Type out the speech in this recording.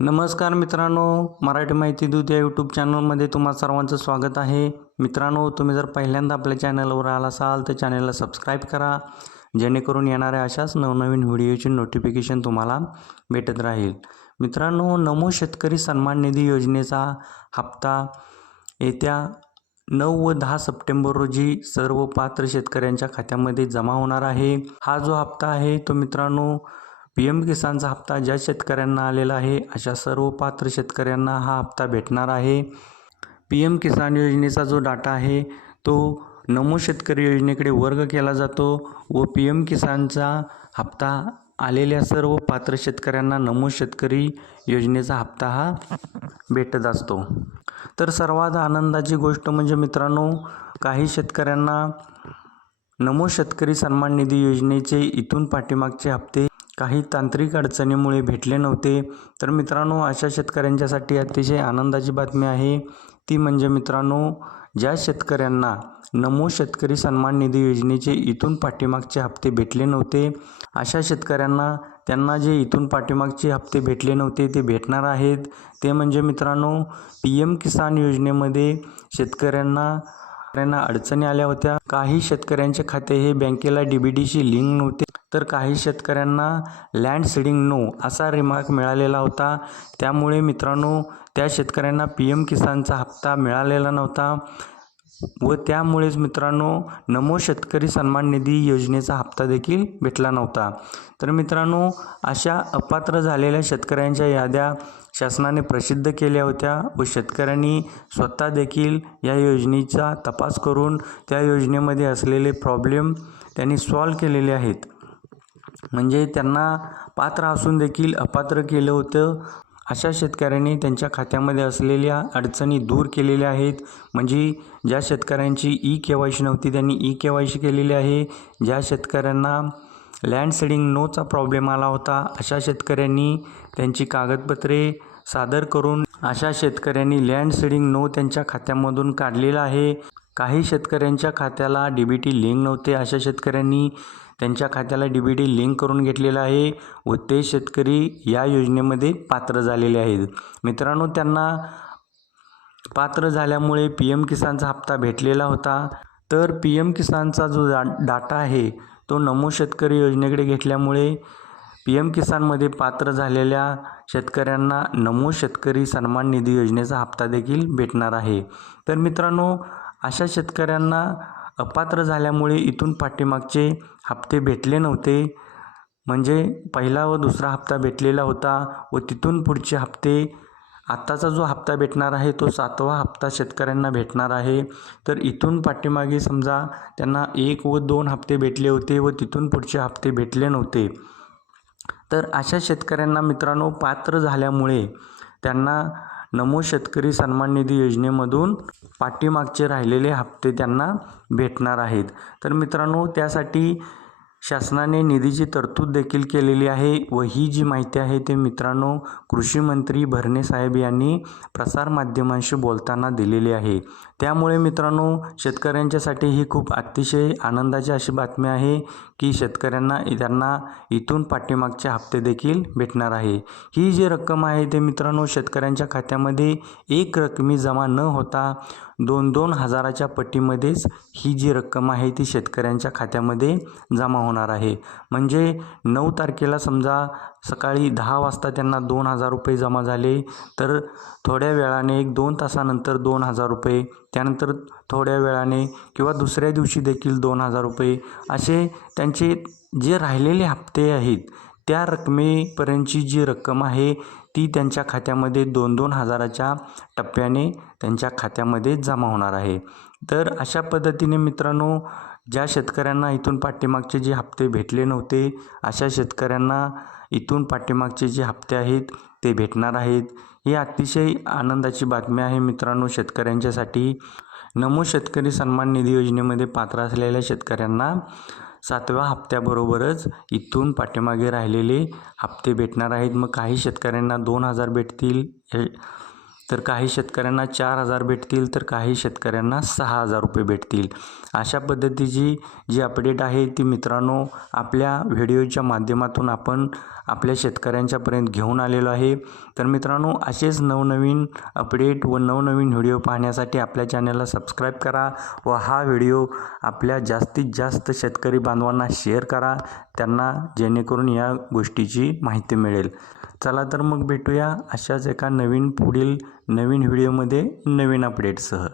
नमस्कार मित्रांनो, मराठी माहिती दूत या यूट्यूब चॅनलमध्ये तुम्हा सर्वांचं स्वागत आहे. मित्रांनो, तुम्ही जर पहिल्यांदा आपल्या चॅनलवर आला असाल तर चॅनलला सबस्क्राईब करा, जेणेकरून येणाऱ्या अशाच नवनवीन व्हिडिओची नोटिफिकेशन तुम्हाला भेटत राहील. मित्रांनो, नमो शेतकरी सन्मान निधी योजनेचा हप्ता येत्या 9 व 10 सप्टेंबर रोजी सर्व पात्र शेतकऱ्यांच्या खात्यामध्ये जमा होणार आहे. हा जो हप्ता आहे तो मित्रांनो PM किसानचा हप्ता ज्या शेतकऱ्यांना आलेला आहे अशा सर्व पात्र शेतकऱ्यांना हा हप्ता भेटणार आहे. PM किसान योजनेचा जो डाटा आहे तो नमो शेतकरी योजनेकडे वर्ग केला जातो व PM किसानचा हप्ता आलेल्या सर्व पात्र शेतकऱ्यांना नमो शेतकरी योजनेचा हप्ता हा भेटत असतो. तर सर्वात आनंदाची गोष्ट म्हणजे मित्रांनो, काही शेतकऱ्यांना नमो शेतकरी सन्मान निधी योजनेचे इथून पाठीमागचे हप्ते काही तांत्रिक अडचणीमुळे भेटले नव्हते. तर मित्रांनो, अशा शेतकऱ्यांच्यासाठी अतिशय आनंदाची बातमी आहे. ती म्हणजे मित्रांनो, ज्या शेतकऱ्यांना नमो शेतकरी सन्मान निधी योजनेचे इथून पाठीमागचे हप्ते भेटले नव्हते अशा शेतकऱ्यांना त्यांना जे इथून पाठीमागचे हप्ते भेटले नव्हते ते भेटणार आहेत. ते म्हणजे मित्रांनो, PM किसान योजनेमध्ये शेतकऱ्यांना अडचणी आल्या होत्या. काही शेतकऱ्यांचे खाते हे बँकेला DBTशी लिंक नव्हते, तर काही शेतकऱ्यांना लँड सीडिंग नो असा रिमार्क मिळालेला होता. त्यामुळे मित्रांनो, त्या शेतकऱ्यांना PM किसानचा हप्ता मिळालेला नव्हता व त्यामुळेच मित्रांनो नमो शेतकरी सन्मान निधी योजनेचा हप्ता देखील भेटला नव्हता. तर मित्रांनो, अशा अपात्र झालेल्या शेतकऱ्यांच्या याद्या शासनाने प्रसिद्ध केल्या होत्या व शेतकऱ्यांनी स्वतः देखील या योजनेचा तपास करून त्या योजनेमध्ये असलेले प्रॉब्लेम त्यांनी सॉल्व केलेले आहेत. म्हणजे त्यांना पात्र असून देखील अपात्र केलं होतं अशा शेतकऱ्यांनी त्यांच्या खात्यामध्ये असलेल्या अडचणी दूर केलेल्या आहेत. म्हणजे ज्या शेतकऱ्यांची EKYC नव्हती त्यांनी EKYC केलेली आहे. ज्या शेतकऱ्यांना लँड सीडिंग नोचा प्रॉब्लेम आला होता अशा शेतकऱ्यांनी त्यांची कागदपत्रे सादर करून अशा शेतकऱ्यांनी लँड सीडिंग नो त्यांच्या खात्यामधून काढलेला आहे. काही शेतकऱ्यांच्या खात्याला DBT लिंक नव्हते अशा शेतकऱ्यांनी त्यांच्या खात्याला DBT लिंक करून घेतलेला आहे व ते शेतकरी या योजनेमध्ये पात्र झालेले आहेत. मित्रांनो, त्यांना पात्र झाल्यामुळे PM किसानचा हप्ता भेटलेला होता. तर PM किसानचा जो डाटा आहे तो नमो शेतकरी योजनेकडे घेतल्यामुळे PM किसानमध्ये पात्र झालेल्या शेतकऱ्यांना नमो शेतकरी सन्मान निधी योजनेचा हप्ता देखील भेटणार आहे. तर मित्रांनो, अशा शेतकऱ्यांना अपात्र झाल्यामुळे इथून पाठीमागचे हप्ते भेटले नव्हते. म्हणजे पहिला व दुसरा हप्ता भेटलेला होता व तिथून पुढचे हप्ते आत्ताचा जो हप्ता भेटणार आहे तो 7वा हप्ता शेतकऱ्यांना भेटणार आहे. तर इथून पाठीमागे समजा त्यांना 1 व 2 हप्ते भेटले होते व तिथून पुढचे हप्ते भेटले नव्हते. तर अशा शेतकऱ्यांना मित्रांनो पात्र झाल्यामुळे त्यांना नमो शेतकरी सन्मान निधी योजनेमधून पाठीमागचे राहिलेले हप्ते त्यांना भेटणार आहेत. तर मित्रांनो, त्यासाठी शासनाने निधीची तरतूद देखील केलेली आहे व ही जी माहिती आहे ते मित्रांनो कृषी मंत्री भरणे साहेब यांनी प्रसारमाध्यमांशी बोलताना दिलेली आहे. त्यामुळे मित्रांनो, शेतकऱ्यांच्यासाठी ही खूप अतिशय आनंदाची अशी बातमी आहे की शेतकऱ्यांना त्यांना इथून पाठीमागचे हप्ते देखील भेटणार आहे. ही जी रक्कम आहे ते मित्रांनो शेतकऱ्यांच्या खात्यामध्ये एक रकमी जमा न होता 2-2 हजाराच्या पटीमध्येच ही जी रक्कम आहे ती शेतकऱ्यांच्या खात्यामध्ये जमा होणार आहे. म्हणजे 9 तारखेला समजा सकाळी 10 वाजता त्यांना 2,000 रुपये जमा झाले, तर थोड्या वेळाने 1-2 तासानंतर 2,000 रुपये, त्यानंतर थोड्या वेळाने किंवा दुसऱ्या दिवशी देखील 2,000 रुपये असे त्यांचे जे राहिलेले हप्ते आहेत त्या रकमेपर्यंतची जी रक्कम आहे ती त्यांच्या खात्यामध्ये 2-2 हजाराच्या टप्प्याने त्यांच्या खात्यामध्ये जमा होणार आहे. तर अशा पद्धतीने मित्रांनो, ज्या शेतकऱ्यांना इथून पाठीमागचे जे हप्ते भेटले नव्हते अशा शेतकऱ्यांना इथून पाठीमागचे जे हप्ते आहेत ते भेटणार आहेत. ही अतिशय आनंदाची बातमी आहे मित्रांनो शेतकऱ्यांच्यासाठी. नमो शेतकरी सन्मान निधी योजनेमध्ये पात्र असलेल्या शेतकऱ्यांना 7व्या हप्त्याबरोबरच इथून पाठीमागे राहिलेले हप्ते भेटणार आहेत. मग काही शेतकऱ्यांना 2,000 भेटतील, तर काही शेतकऱ्यांना 4,000 भेटतील, तर काही शेतकऱ्यांना 6,000 रुपये भेटतील. अशा पद्धतीची जी अपडेट आहे ती मित्रांनो आपल्या व्हिडिओच्या माध्यमातून आपण आपल्या शेतकऱ्यांच्यापर्यंत घेऊन आलेलो आहे. तर मित्रांनो असेच नवनवीन अपडेट व नवनवीन व्हिडिओ पाहण्यासाठी आपल्या चॅनलला सबस्क्राईब करा व हा व्हिडिओ आपल्या जास्तीत जास्त शेतकरी बांधवांना शेअर करा, त्यांना जेणेकरून या गोष्टीची माहिती मिळेल. चला तर मग भेटूया अशाच एका पुढील नवीन व्हिडिओमध्ये नवीन अपडेटसह.